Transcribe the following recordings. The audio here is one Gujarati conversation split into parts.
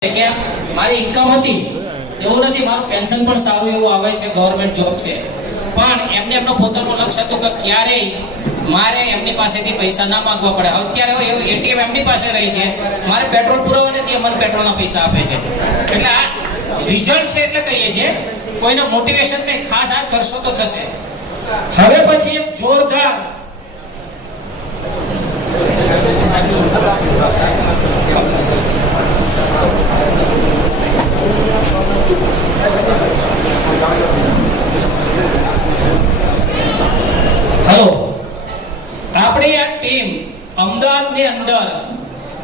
કે મારી ઇન્કમ હતી એવું નથી, મારું પેન્શન પણ સારું એવું આવે છે, ગવર્નમેન્ટ જોબ છે, પણ એમને એમનો પોતાનો લક્ષ્ય હતું કે ક્યારેય મારે એમની પાસેથી પૈસા ના માંગવા પડે. અત્યારે એવું એટીએમ એમની પાસે રહી છે, મારે પેટ્રોલ પુરાવા નથી, મને પેટ્રોલના પૈસા આપે છે. એટલે આ રિઝલ્ટ છે એટલે કહીએ છીએ, કોઈને મોટિવેશન નહીં, ખાસ આ કરશો તો થશે. હવે પછી એક જોરદાર હેલો, આપણી આ ટીમ અમદાવાદની અંદર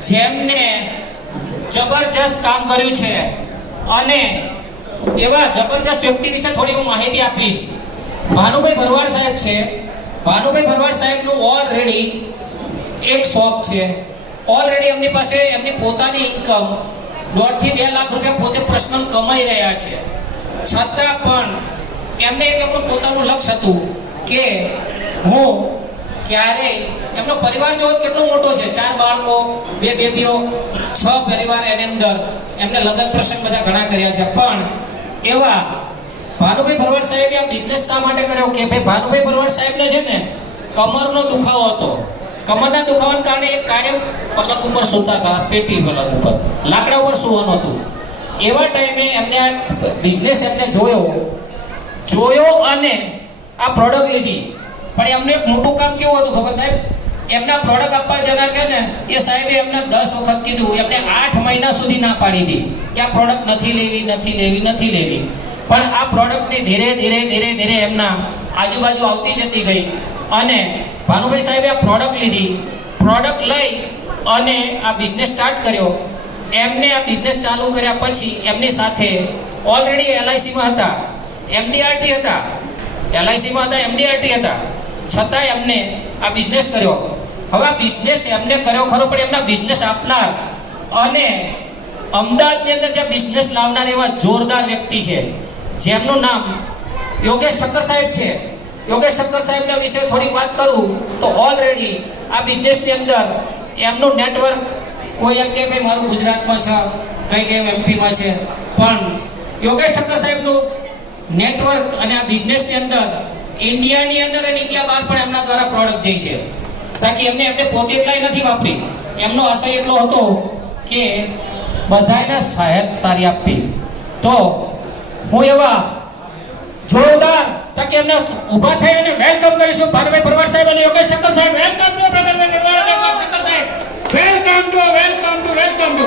જેમને જબરજસ્ત કામ કર્યું છે અને એવા જબરજસ્ત વ્યક્તિ વિશે થોડી હું માહિતી આપીશ. ભાનુભાઈ ભરવાડ સાહેબ છે. ભાનુભાઈ ભરવાડ સાહેબનું ઓલરેડી એક શોખ છે. ઓલરેડી એમની પાસે એમની પોતાની ઇન્કમ 1.5 થી 2 લાખ રૂપિયા પોતે પર્સનલ કમાઈ રહ્યા છે. છતાં પણ એમને એક એમનું પોતાનું લક્ષ્ય હતું કે હું ક્યારેય, એમનો પરિવાર જો કેટલો મોટો છે, 4 બાળકો, 2 બેબીઓ, 6 પરિવાર, એની અંદર એમને લગ્ન પ્રસંગ બધા ઘણા કર્યા છે. પણ એવા ભાનુભાઈ ભરવાડ સાહેબે આ બિઝનેસ શા માટે કર્યો કે ભાઈ ભાનુભાઈ ભરવાડ સાહેબને છે ને કમરનો દુખાવો હતો. કમરના દુખાવાને કારણે એક કાયમ પલંગ ઉપર સૂતા હતા, પેટી પલંગ ઉપર, લાકડા ઉપર સૂવાનું હતું. એવા ટાઈમે એમને આ બિઝનેસ એમને જોયો અને આ પ્રોડક્ટ લીધી. પણ એમને એક મોટું કામ કેવું હતું ખબર સાહેબ? એમના પ્રોડક્ટ આપવા જનાર કે ને એ સાહેબે એમને 10 વખત કીધું, એમને 8 મહિના સુધી ના પાડી હતી કે આ પ્રોડક્ટ નથી લેવી. પણ આ પ્રોડક્ટની ધીરે એમના આજુબાજુ આવતી જતી ગઈ અને ભાનુભાઈ સાહેબે આ પ્રોડક્ટ લીધી. પ્રોડક્ટ લઈ અને આ બિઝનેસ સ્ટાર્ટ કર્યો. એમને આ બિઝનેસ ચાલુ કર્યા પછી એમની સાથે ઓલરેડી એલઆઈસીમાં હતા, એમડીઆરટી હતા, એલઆઈસીમાં હતા, એમડીઆરટી હતા, છતાં એમને આ બિઝનેસ કર્યો. હવે આ બિઝનેસ એમને કર્યો ખરો, પણ એમના બિઝનેસ આપનાર અને અમદાવાદની અંદર જે બિઝનેસ લાવનાર એવા જોરદાર વ્યક્તિ છે, જેમનું નામ યોગેશ ઠક્કર સાહેબ છે. યોગેશ ઠક્કર સાહેબના વિશે થોડીક વાત કરું તો ઓલરેડી આ બિઝનેસની અંદર એમનું નેટવર્ક, કોઈ એમ કે ભાઈ મારું ગુજરાતમાં છે, કઈ એમપીમાં છે, પણ યોગેશ ઠક્કર સાહેબનું નેટવર્ક અને આ બિઝનેસની અંદર ઇન્ડિયાની અંદર અને ઇન્ડિયા બહાર પણ એમના દ્વારા પ્રોડક્ટ જઈ છે. તાકી એમને પોતે એકલાય નથી વાપરી, એમનો આશય એટલો હતો કે બધાને સહાયત સારી આપવી. તો હું એવા જોરદાર તાકી એમને ઊભા થઈ અને વેલકમ કરીશું ભાનુભાઈ ભરવાડ સાહેબ અને યોગેશ ઠક્કર સાહેબ. વેલકમ ટુ ઠક્કર સાહેબ, વેલકમ ટુ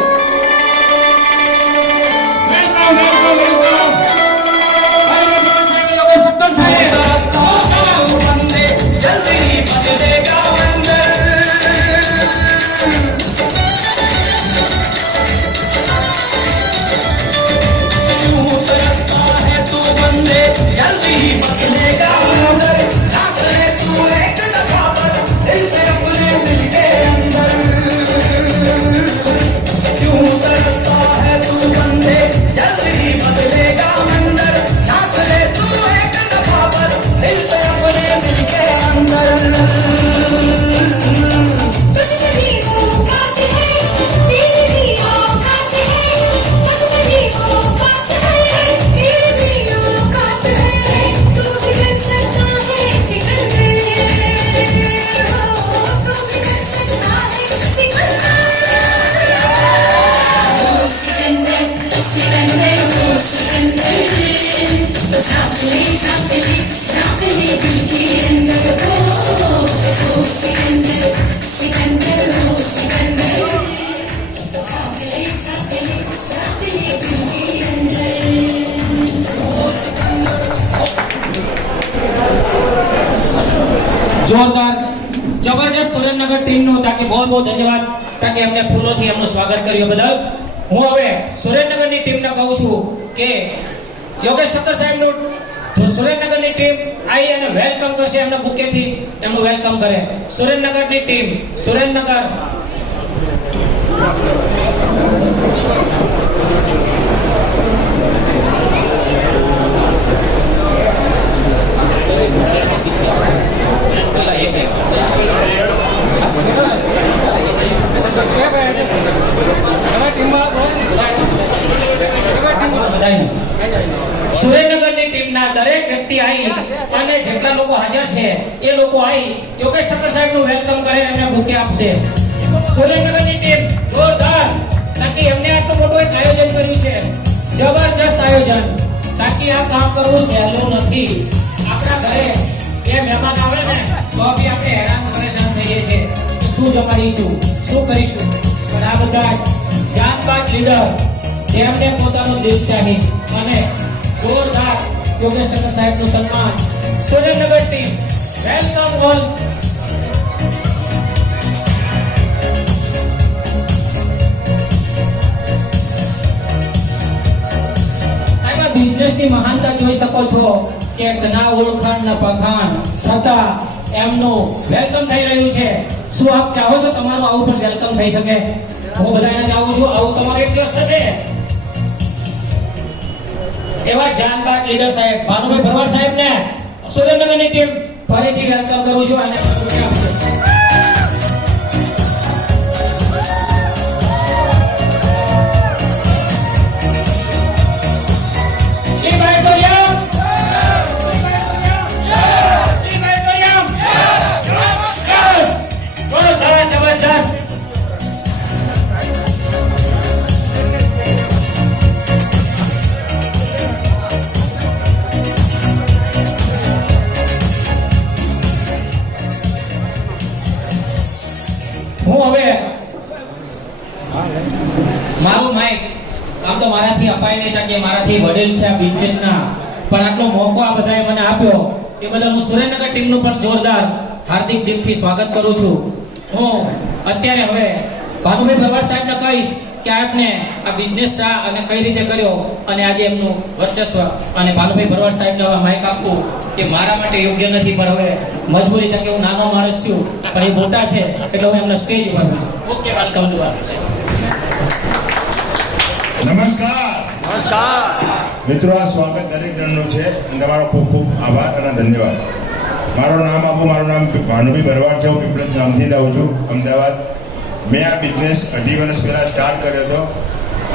જોરદાર જબરજસ્ત સુરેન્દ્રનગર ટીમનો તાકે બહુ ધન્યવાદ તાકે અમને ફૂલોથી એમનું સ્વાગત કર્યું બદલ. હું હવે સુરેન્દ્રનગરની ટીમને કહું છું કે યોગેશ ઠક્કર સાહેબનું સુરેન્દ્રનગરની ટીમ આવી અને વેલકમ કરશે, એમના બુકેથી એમનું વેલકમ કરે. સુરેન્દ્રનગરની ટીમ, સુરેન્દ્રનગર ટીમમાં નહીં અને જેટલા લોકો હાજર છે એ લોકો આવી યોગેશ ઠક્કર સાહેબનું વેલકમ કરે અને બુકે આપશે. સુરેન્દ્રનગરની ટીમ જોરદાર, તાકી એમને આટલું મોટું એક આયોજન કર્યું છે, જબરજસ્ત આયોજન. તાકી આ કામ કરવું સહેલું નથી. આપણા ઘરે એ મહેમાન આવે ને તો બી આપણે હેરાન પરેશાન થઈએ છીએ, શું જમાડીશું, શું કરીશું. પણ આ બધા જાનબાદ લીડર જેમને પોતાનું દિલ ચાહી અને જોરદાર યોગેશ ઠક્કર સાહેબનું સન્માન. Surendranagar team welcome all. બિઝનેસની મહાનતા જોઈ શકો છો કે ના ઓળખાણ ના પખાણ છતાં એમનું વેલકમ થઈ રહ્યું છે. શું આપ ચાહો છો તમારું આવું પણ વેલકમ થઈ શકે? હું બધાને ચાહું છું આવું તમારો એક દિવસ થશે. એવા જાનબાદ લીડર સાહેબ ભાનુભાઈ ભરવાડ સાહેબને સુરેન્દ્રનગરની ટીમ ફરીથી વેલકમ કરું છું અને મારું માઇક આમ તો મારાથી અપાય નહીં કે મારાથી વડીલ છે આ બિઝનેસના, પણ આટલો મોકો આ બધાએ મને આપ્યો એ બદલ હું સુરેન્દ્રનગર ટીમનું પણ જોરદાર હાર્દિક દિલથી સ્વાગત કરું છું. હું અત્યારે હવે ભાનુભાઈ ભરવાડ સાહેબને કહીશ કે આપને આ બિઝનેસ શા અને કઈ રીતે કર્યો અને આજે એમનું વર્ચસ્વ, અને ભાનુભાઈ ભરવાડ સાહેબને હવે માઇક આપવું એ મારા માટે યોગ્ય નથી, પણ હવે મજબૂરી તકે હું નાનો માણસ છું પણ એ મોટા છે એટલે હું એમના સ્ટેજ ઉપર છું. ઓકે, વેલકમ ટુ સાહેબ. નમસ્કાર મિત્રો, આ સ્વાગત દરેક જણનું છે અને તમારો ખૂબ ખૂબ આભાર અને ધન્યવાદ. મારું નામ ભાનુભાઈ ભરવાડ છે. હું પીપળજ ગામથી આવું છું, અમદાવાદ. મેં આ બિઝનેસ 2.5 વર્ષ પહેલાં સ્ટાર્ટ કર્યો હતો.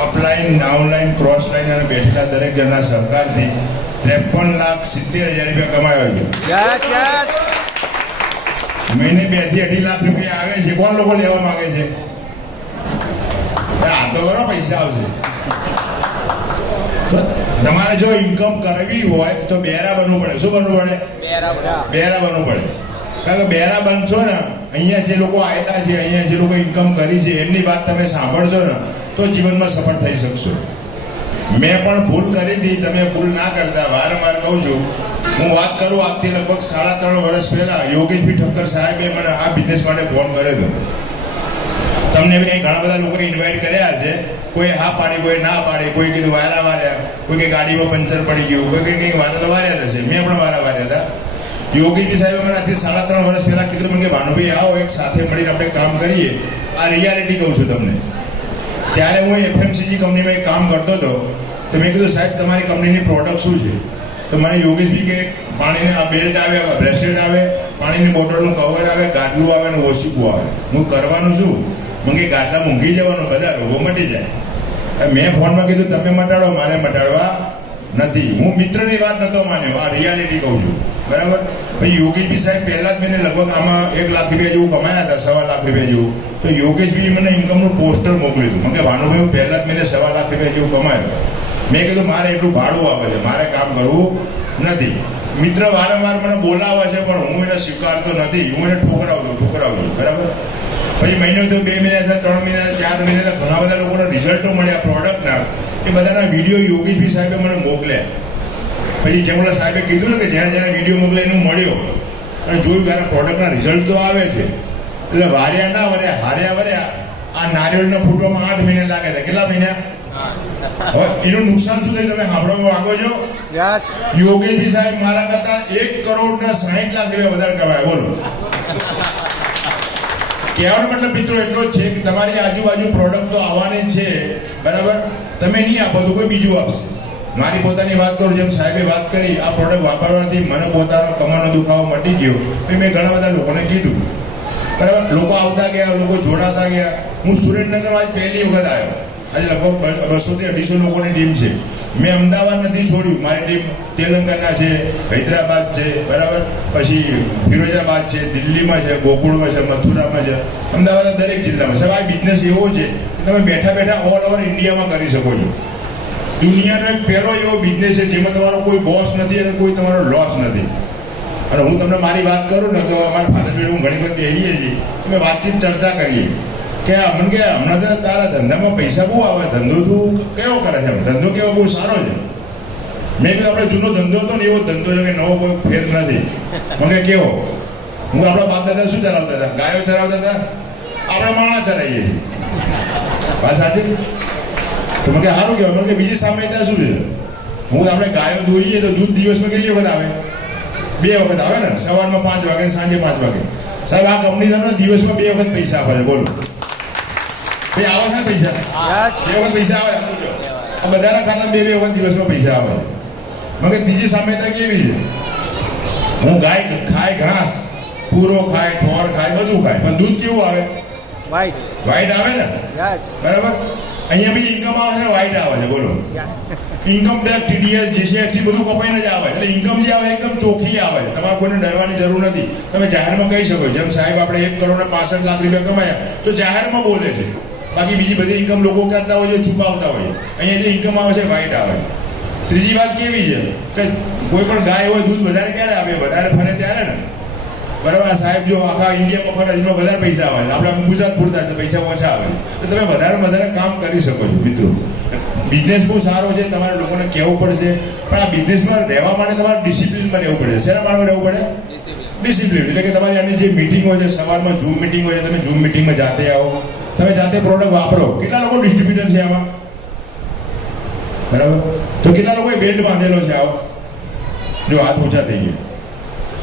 અપલાઈન, ડાઉનલાઈન, ક્રોસ લાઈન અને બેઠેલા દરેક જણના સહકારથી 53,70,000 રૂપિયા કમાયો છું. મહિને 2 થી 2.5 લાખ રૂપિયા આવે છે. કોણ લોકો લેવા માંગે છે? આ તો બરો પૈસા આવશે. તમારે જો ઇન્કમ કરવી હોય તો બેરા બનવું પડે. શું બનવું પડે? બેરા બનવું પડે. કારણ કે બેરા બનશો ને, અહીંયા જે લોકો આવેલા છે, અહીંયા જે લોકો ઇન્કમ કરી છે એમની વાત તમે સાંભળશો ને તો જીવનમાં સફળ થઈ શકશો. મેં પણ ભૂલ કરી હતી, તમે ભૂલ ના કરતા. વારંવાર કહું છું. હું વાત કરું આજથી લગભગ 3.5 વર્ષ પહેલા યોગેશભાઈ ઠક્કર સાહેબે મને આ બિઝનેસ માટે ફોન કર્યો હતો. તમને બી ઘણા બધા લોકો ઇન્વાઇટ કર્યા છે. કોઈ હા પાડી, કોઈ ના પાડી, કોઈ કીધું વારા વાર્યા, કોઈ કે ગાડીમાં પંચર પડી ગયું, કોઈ કંઈક વારા તો વાર્યા થશે. મેં પણ વારા વાર્યા હતા. યોગીજી સાહેબે મને આજથી 3.5 વર્ષ પહેલા કીધું મને કે ભાનુભાઈ આવો એક સાથે મળીને આપણે કામ કરીએ. આ રિયાલિટી કહું છું તમને. ત્યારે હું એફએમસીજી કંપનીમાં એક કામ કરતો હતો. તો મેં કીધું સાહેબ તમારી કંપનીની પ્રોડક્ટ શું છે? તો મને યોગેશભાઈ કે પાણીને આ બેલ્ટ આવે, બ્રેસલેટ આવે, પાણીની બોટલનું કવર આવે, ગાડલું આવે અને ઓશીકું આવે. હું કરવાનું છું મને કે ગાડલા ઊંઘી જવાનું, બધા રોગો મટી જાય. મેં ફોનમાં કીધું તમે મટાડો, મારે મટાડવા નથી. હું મિત્રની વાત નહોતો માન્યો, આ રિયાલિટી કહું છું. બરાબર. પછી યોગેશભાઈ સાહેબ પહેલા જ મેં લગભગ આમાં 1 લાખ રૂપિયા જેવું કમાયા હતા, 1.25 લાખ રૂપિયા જેવું. તો યોગેશભાઈ મને ઇન્કમનું પોસ્ટર મોકલ્યું હતું. મને કે ભાનુભાઈ હું પહેલા જ મેં 1.25 લાખ રૂપિયા જેવું કમાયો. મેં કીધું મારે એટલું ભાડું આવે છે, મારે કામ કરવું નથી. મિત્ર વારંવાર મને બોલાવે છે પણ હું એને સ્વીકારતો નથી. હું એને ઠોકરાવું છું. બરાબર. પછી મહિનો થયો, 2 મહિના થયા, 3 મહિના થયા, 4 મહિના થયા. ઘણા બધા લોકોના રિઝલ્ટો મળ્યા પ્રોડક્ટના. એ બધાના વિડીયો યોગેશભાઈ સાહેબે મને મોકલ્યા. પછી જેમલા સાહેબે કીધું ને કે જેને વિડીયો મોકલે એનું મળ્યો અને જોયું કે આના પ્રોડક્ટના રિઝલ્ટ તો આવે છે. એટલે વાર્યા ના વર્યા, હાર્યા વર્યા. આ નારિયેળના ફૂટવામાં 8 મહિના લાગે છે. કેટલા મહિના? હવે એનું નુકસાન શું થયું તમે સાંભળવા માંગો છો? યોગેશભાઈ સાહેબ મારા કરતા 1,60,60,00,000 રૂપિયા વધારે કમાયા. બોલો. કહેવાનો મતલબ મિત્રો એટલો જ છે કે તમારી આજુબાજુ પ્રોડક્ટ તો આવવાની છે. બરાબર. તમે નહીં આપો તો કોઈ બીજું આપશે. મારી પોતાની વાત કરું, જેમ સાહેબે વાત કરી, આ પ્રોડક્ટ વાપરવાથી મને પોતાનો કમરનો દુખાવો મટી ગયો. પછી મેં ઘણા બધા લોકોને કીધું. બરાબર. લોકો આવતા ગયા, લોકો જોડાતા ગયા. હું સુરેન્દ્રનગરમાં આજ પહેલી વખત આવ્યો. આજે લગભગ 200 થી 250 લોકોની ટીમ છે. મેં અમદાવાદ નથી છોડ્યું, મારી ટીમ તેલંગાના છે, હૈદરાબાદ છે, બરાબર, પછી ફિરોજાબાદ છે, દિલ્હીમાં છે, ગોકુળમાં છે, મથુરામાં છે, અમદાવાદના દરેક જિલ્લામાં. સાહેબ આ બિઝનેસ એવો છે કે તમે બેઠા બેઠા ઓલ ઓવર ઇન્ડિયામાં કરી શકો છો. દુનિયાનો એક પહેલો એવો બિઝનેસ છે જેમાં તમારો કોઈ બોસ નથી અને કોઈ તમારો લોસ નથી. અને હું તમને મારી વાત કરું ને તો અમારા ફાધર જોડે હું ઘણી બધી બેસીએ છીએ, અમે વાતચીત ચર્ચા કરીએ કે મને કે હમણાં તો તારા ધંધામાં પૈસા બહુ આવે, ધંધો તું કેવો કરે છે? ધંધો કેવો બહુ સારો છે. મેં કીધું આપણે જૂનો ધંધો હતો ને એવો ધંધો છે કે નવો કોઈ ફેર નથી. મને કેવો? હું આપણા બાપ દાદા શું ચલાવતા હતા? ગાયો ચરાવતા હતા, આપણે માણા ચરાવીએ છીએ. વાત સાચી? તો મને સારું કહેવાય. મને કે બીજી સામ્યતા શું છે? હું આપણે ગાયો દોઈએ તો દૂધ દિવસમાં કેટલી વખત આવે? 2 વખત આવે ને, સવારમાં 5 વાગે, સાંજે 5 વાગે. સાહેબ આ કંપની તમને દિવસમાં 2 વખત પૈસા આપે છે. બોલો ભાઈ, આવે છે પૈસા? 2 વખત પૈસા આવે. આ બધાના ખાતામાં 2 વખત દિવસમાં પૈસા આવે છે. મગર ત્રીજી સામ્યતા કેવી છે? હું ગાય ખાય ઘાસ, પૂરો ખાય, ઠોર ખાય, બધું ખાય, પણ દૂધ કેવું આવે? વ્હાઈટ આવે ને, બરાબર. અહીંયા બી ઇન્કમ આવે છે, વ્હાઈટ આવે છે. બોલો, ઇન્કમ ટેક્સ, TDS, GST બધું કપાઈને જ આવે. એટલે ઇન્કમ જે આવે એકદમ ચોખ્ખી આવે. તમારે કોઈને ડરવાની જરૂર નથી. તમે જાહેરમાં કહી શકો, જેમ સાહેબ આપણે 1 કરોડ ને 65 લાખ રૂપિયા કમાયા તો જાહેરમાં બોલે છે. બાકી બીજી બધી ઇન્કમ લોકો કરતા હોય છે, છુપાવતા હોય. અહીંયા જે ઇન્કમ આવે છે વ્હાઈટ આવે. ત્રીજી વાત કેવી છે કે કોઈ પણ ગાય હોય દૂધ વધારે ક્યારે આવે? વધારે ફરે ત્યારે ને, બરાબર. આ સાહેબ જો આખા ઇન્ડિયામાં ફરે એમાં વધારે પૈસા આવે, આપણે ગુજરાત પૂરતા તો પૈસા ઓછા આવે. તો તમે વધારે કામ કરી શકો છો. મિત્રો, બિઝનેસ બહુ સારો છે, તમારે લોકોને કહેવું પડશે. પણ આ બિઝનેસમાં રહેવા માટે તમારે ડિસિપ્લિનમાં રહેવું પડે. શેના માટે રહેવું પડે? ડિસિપ્લિન. એટલે કે તમારી આની જે મિટિંગ હોય છે, સવારમાં ઝૂમ મિટિંગ હોય છે, તમે ઝૂમ મિટિંગમાં જાતે આવો, તમે જાતે પ્રોડક્ટ વાપરો. કેટલા લોકો ડિસ્ટ્રીબ્યુટર છે આમાં? બરાબર. તો કેટલા લોકોએ બેલ્ટ બાંધેલો છે? આવો જો, હાથ ઊંચા થઈ ગયા.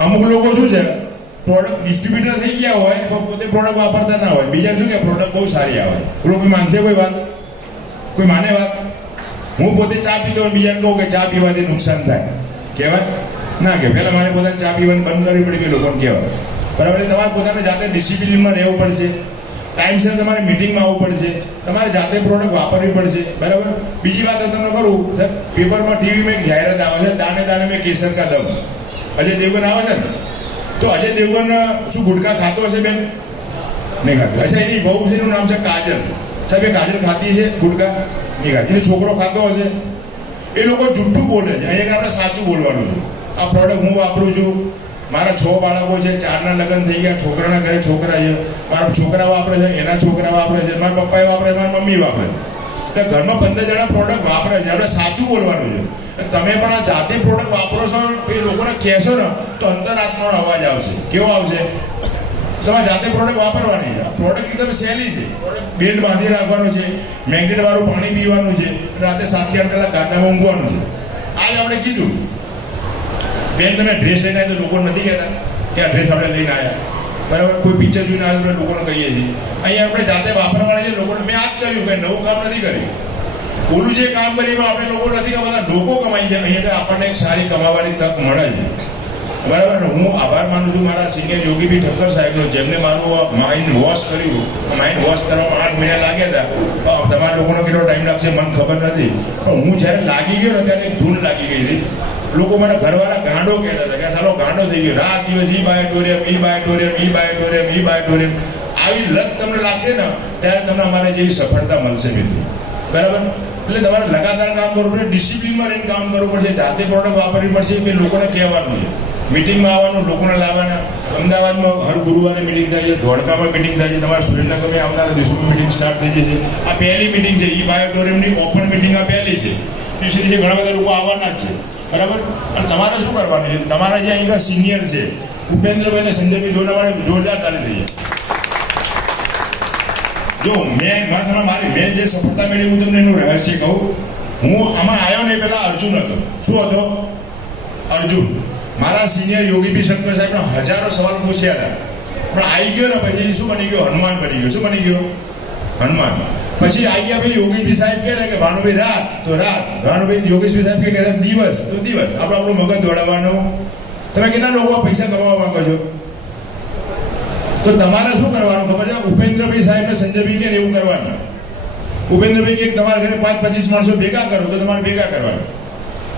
અમુક લોકો શું છે, પ્રોડક્ટ ડિસ્ટ્રીબ્યુટર થઈ ગયા હોય પણ પોતે પ્રોડક્ટ વાપરતા ના હોય. બીજા શું કે પ્રોડક્ટ બહુ સારી આવે. બોલો, કોઈ માનશે? કોઈ વાત? કોઈ માને વાત? હું પોતે ચા પીતો હોય, બીજાને કહું કે ચા પીવાથી નુકસાન થાય, કહેવાય ના? કે પહેલાં મારે પોતાને ચા પીવાની બંધ કરવી પડી, કે લોકોને કહેવાય. બરાબર. એટલે તમારે પોતાને જાતે ડિસિપ્લિનમાં રહેવું પડશે. ટાઈમસર તમારે મિટિંગમાં આવવું પડશે. તમારે જાતે પ્રોડક્ટ વાપરવી પડશે. બરાબર. બીજી વાત તમને કરું, સાહેબ, પેપરમાં, ટીવીમાં એક જાહેરાત આવે છે, દાને દાને મેં કેસર કા દમ. અજય દેવગન આવે છે ને, તો અજય દેવગન શું ગુટખા ખાતો હશે બેન? નહીં ખાતો. અચ્છા, એની બહુ છે, એનું નામ છે કાજલ. સાહેબ, એ કાજલ ખાતી છે ગુટખા? નહીં ખાતી. એનો છોકરો ખાતો હશે? એ લોકો જુઠ્ઠું બોલે છે. અહીંયા આપણે સાચું બોલવાનું છે. આ પ્રોડક્ટ હું વાપરું છું, મારા 6 બાળકો છે, 4ના લગ્ન થઈ ગયા, છોકરાના ઘરે છોકરા છે, મારા છોકરા વાપરે છે, એના છોકરા વાપરે છે, મારા પપ્પાએ વાપરે, મારી મમ્મી વાપરે. એટલે ઘરમાં 15 જણા પ્રોડક્ટ વાપરે છે. આપણે સાચું બોલવાનું છે. તમે પણ આ જાતે પ્રોડક્ટ વાપરો છો, એ લોકોને કહેશો ને તો અંતરાત્માનો અવાજ આવશે. કેવો આવશે? તમારે જાતે પ્રોડક્ટ વાપરવાની છે. પ્રોડક્ટ એકદમ સહેલી છે. પ્રોડક્ટ બેલ્ટ બાંધી રાખવાનો છે, મેગ્નેટ વાળું પાણી પીવાનું છે, રાતે 7 થી 8 કલાક ગાડામાં ઊંઘવાનું છે. આજ આપણે કીધું. બેન, તમે ડ્રેસ લઈને આવ્યા તો લોકો નથી કહેતા કે આ ડ્રેસ આપણે લઈને આવ્યા? બરાબર. કોઈ પિક્ચર જોઈને આવ્યા તો લોકોને કહીએ છીએ. અહીંયા આપણે જાતે વાપરવાની છે. લોકોને મેં આ જ કર્યું, કંઈ નવું કામ નથી કર્યું. ઓલું જે કામ કર્યું આપણે લોકો નથી કમાતા, લોકો કમાય છે. અહીંયા આપણને એક સારી કમાવાની તક મળે છે. બરાબર. હું આભાર માનું છું મારા સિનિયર યોગીબી ઠક્કર સાહેબનો, જેમને મારું માઇન્ડ વોશ કર્યું. માઇન્ડ વોશ કરવામાં 8 મહિના લાગ્યા હતા. તમારા લોકોનો કેટલો ટાઈમ લાગશે મને ખબર નથી, પણ હું જ્યારે લાગી ગયો ને ત્યારે એક ધૂન લાગી ગઈ હતી. લોકો મને ઘરવાળા ગાંડો કહેતા હતા કે સાલો ગાંડો થઈ ગયો, રાત દિવસ ઈ બાયોટોરિયમ, ઈ બાયોટોરિયમ, ઈ બાયોટોરિયમ, ઈ બાયોટોરિયમ. આવી લત તમને લાગશે ને ત્યારે તમને અમારે જેવી સફળતા મળશે મિત્રો. બરાબર. એટલે તમારે લગાતાર કામ કરવું પડે, ડિસિપ્લિનમાં રહીને કામ કરવું પડશે, જાતે પ્રોડક્ટ વાપરવી પડશે. કે લોકોને કહેવાનું છે, મિટિંગમાં આવવાનું, લોકોને લાવવાના. અમદાવાદમાં હર ગુરુવારે મિટિંગ થાય છે, ધોળકામાં મિટિંગ થાય છે, તમારા સુરેન્દ્રનગરમાં આવનારા દિવસોમાં મિટિંગ સ્ટાર્ટ થઈ જશે. આ પહેલી મિટિંગ છે, ઈ બાયોટોરિયમની ઓપન મિટિંગ આ પહેલી છે. દિવસે દિવસે ઘણા બધા લોકો આવવાના જ છે. બરાબર. અને તમારે શું કરવાનું છે? તમારા જે અહીં સિનિયર છે ઉપેન્દ્રભાઈ ને સંજયભાઈ, જોડે મારે જોરદાર તાલી થઈ જાય. જો મેં જે સફળતા મેળવી, હું તમને એનું રહસ્ય કહું. હું આમાં આવ્યો ને પહેલા અર્જુન હતો. શું હતો? અર્જુન. મારા સિનિયર યોગીબી શંકર સાહેબને હજારો સવાલ પૂછ્યા હતા, પણ આવી ગયો ને પછી શું બની ગયો? હનુમાન બની ગયો. શું બની ગયો? હનુમાન. પછી આવી ગયા ભાઈ યોગીબી સાહેબ કહે કે ભાનુભાઈ રાત તો રાત, ભાનુભાઈ યોગેશભાઈ સાહેબ કહે દિવસ તો દિવસ. આપણું મગજ દોડાવવાનું. તમે કેટલા લોકો પૈસા કમાવા માંગો છો? તો તમારે શું કરવાનું ખબર છે? ઉપેન્દ્રભાઈ સાહેબ ને સંજયભાઈ કે એવું કરવાનું. ભૂપેન્દ્રભાઈ કે તમારા ઘરે 5-25 માણસો ભેગા કરો તો તમારે ભેગા કરવાના,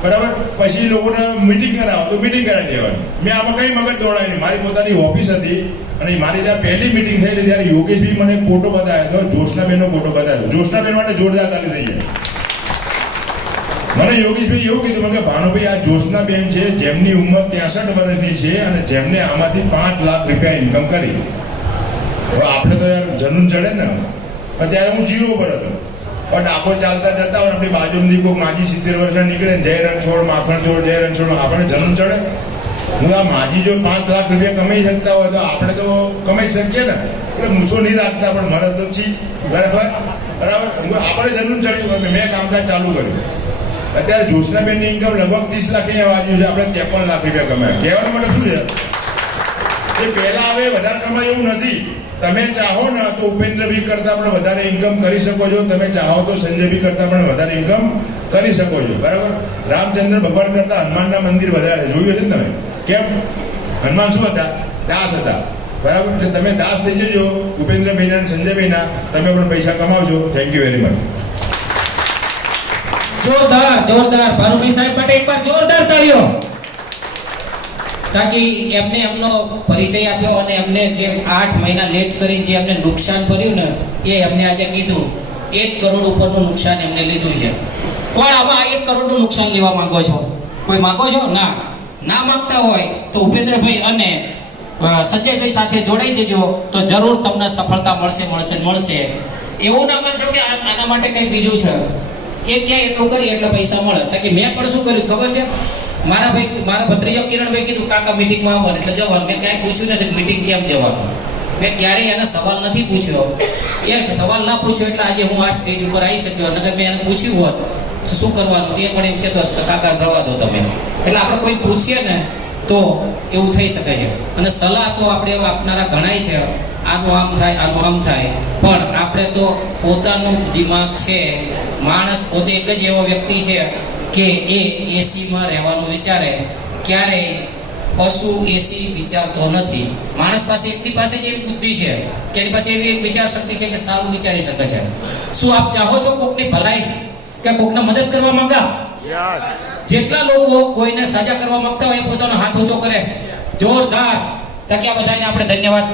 બરાબર. પછી લોકોને મીટિંગ કરાવો તો મીટિંગ કરાવી દેવાની. મેં આમાં કઈ મગજ દોડાય નહીં. મારી પોતાની ઓફિસ હતી અને મારી ત્યાં પહેલી મીટિંગ થયેલી ત્યારે યોગેશભાઈ મને એક ફોટો બતાવ્યો હતો, જોશનાબેનનો ફોટો બતાવ્યો. જોશનાબેન માટે જોરદાર તાલી થઈ જાય. મને યોગેશભાઈ એવું કીધું મને કે ભાનુભાઈ આ જોશનાબેન છે જેમની ઉંમર 63 વર્ષની છે અને જેમને આમાંથી 5 લાખ રૂપિયા ઇન્કમ કરી. હવે આપણે તો યાર જનૂન ચડે ને. અત્યારે હું 0 પર હતો પણ ડાકોર ચાલતા જતા હોય આપણી બાજુમાંથી કોઈ માજી 70 વર્ષના નીકળે ને જય રણછોડ માખણ છોડ જય રણછોડ, આપણે જનૂન ચડે. હું આ માજી જો 5 લાખ રૂપિયા કમાઈ શકતા હોય તો આપણે તો કમાઈ શકીએ ને. એટલે મૂછો નહીં રાખતા પણ મારે તો છી, બરાબર બરાબર. આપણે જનૂન ચડ્યું, મેં કામકાજ ચાલુ કર્યું. અત્યારે જોશનાબેનની ઇન્કમ લગભગ 30 લાખની બાજુ છે, આપણે 53 લાખ રૂપિયા કમાયા. કહેવાનો મતલબ શું છે કે પહેલા હવે વધારે કમાય એવું નથી. તમે ચાહો ને તો ઉપેન્દ્રભાઈ કરતા પણ વધારે ઇન્કમ કરી શકો છો, તમે ચાહો તો સંજયભાઈ કરતા પણ વધારે ઇન્કમ કરી શકો છો, બરાબર. રામચંદ્ર ભગવાન કરતા હનુમાનના મંદિર વધારે જોયું છે ને તમે. કેમ? હનુમાન શું હતા? દાસ હતા, બરાબર. એટલે તમે દાસ થઈ જજો ઉપેન્દ્રભાઈના અને સંજયભાઈના, તમે પણ પૈસા કમાવજો. Thank you very much. જોરદાર જોરદાર ભાનુભાઈ સાહેબ માટે એકવાર જોરદાર તાળીઓ. તાકી એમને એમનો પરિચય આપ્યો અને એમને જે 8 મહિના લેટ કરી જે એમને નુકસાન ભર્યું ને એ એમને આજે કીધું. 1 કરોડ ઉપરનું નુકસાન એમને લીધું છે. કોણ આમાં 1 કરોડનું નુકસાન લેવા માંગો છો? કોઈ માંગો છો? ના માંગતા હોય તો ઉપેન્દ્રભાઈ અને સંજયભાઈ સાથે જોડાઈ જજો તો જરૂર તમને સફળતા મળશે. એવું ના માનશો કે આના માટે કંઈ બીજું છે. એ ક્યાં એટલું કરી એટલે પૈસા મળે. તાકી મેં પણ શું કર્યું ખબર છે? મારા ભત્રીજા કિરણભાઈ કીધું કાકા મીટિંગમાં આવવાનું એટલે જવાનું. મેં ક્યાંય પૂછ્યું નથી મીટિંગ કેમ જવાનું. મેં ક્યારેય એને સવાલ નથી પૂછ્યો. એ સવાલ ના પૂછ્યો એટલે આજે હું આ સ્ટેજ ઉપર આવી શક્યો. નકર મેં એને પૂછ્યું હોત શું કરવાનું તે પણ એમ કહેતો કાકા જવા દો તમે. એટલે આપણે કોઈ પૂછીએ ને તો એવું થઈ શકે છે. અને સલાહ તો આપણે આપનારા ઘણાય છે, આનું આમ થાય આનું આમ થાય, પણ આપણે તો પોતાનું દિમાગ છે. માણસ પોતે એક જ એવો વ્યક્તિ છે કે એ એસીમાં રહેવાનું વિચારે, ક્યારેય પશુ એસી વિચારતો નથી. માણસ પાસે એકની પાસે જ એવી બુદ્ધિ છે કે એની પાસે એવી વિચાર શક્તિ છે કે સારું વિચારી શકે છે. શું આપ ચાહો છો કોકની ભલાઈ કે કોકને મદદ કરવા માંગા? જેટલા લોકો કોઈને સાજા કરવા માંગતા હોય એ પોતાનો હાથ ઊંચો કરે જોરદાર. તાકી આ બધાને આપણે ધન્યવાદ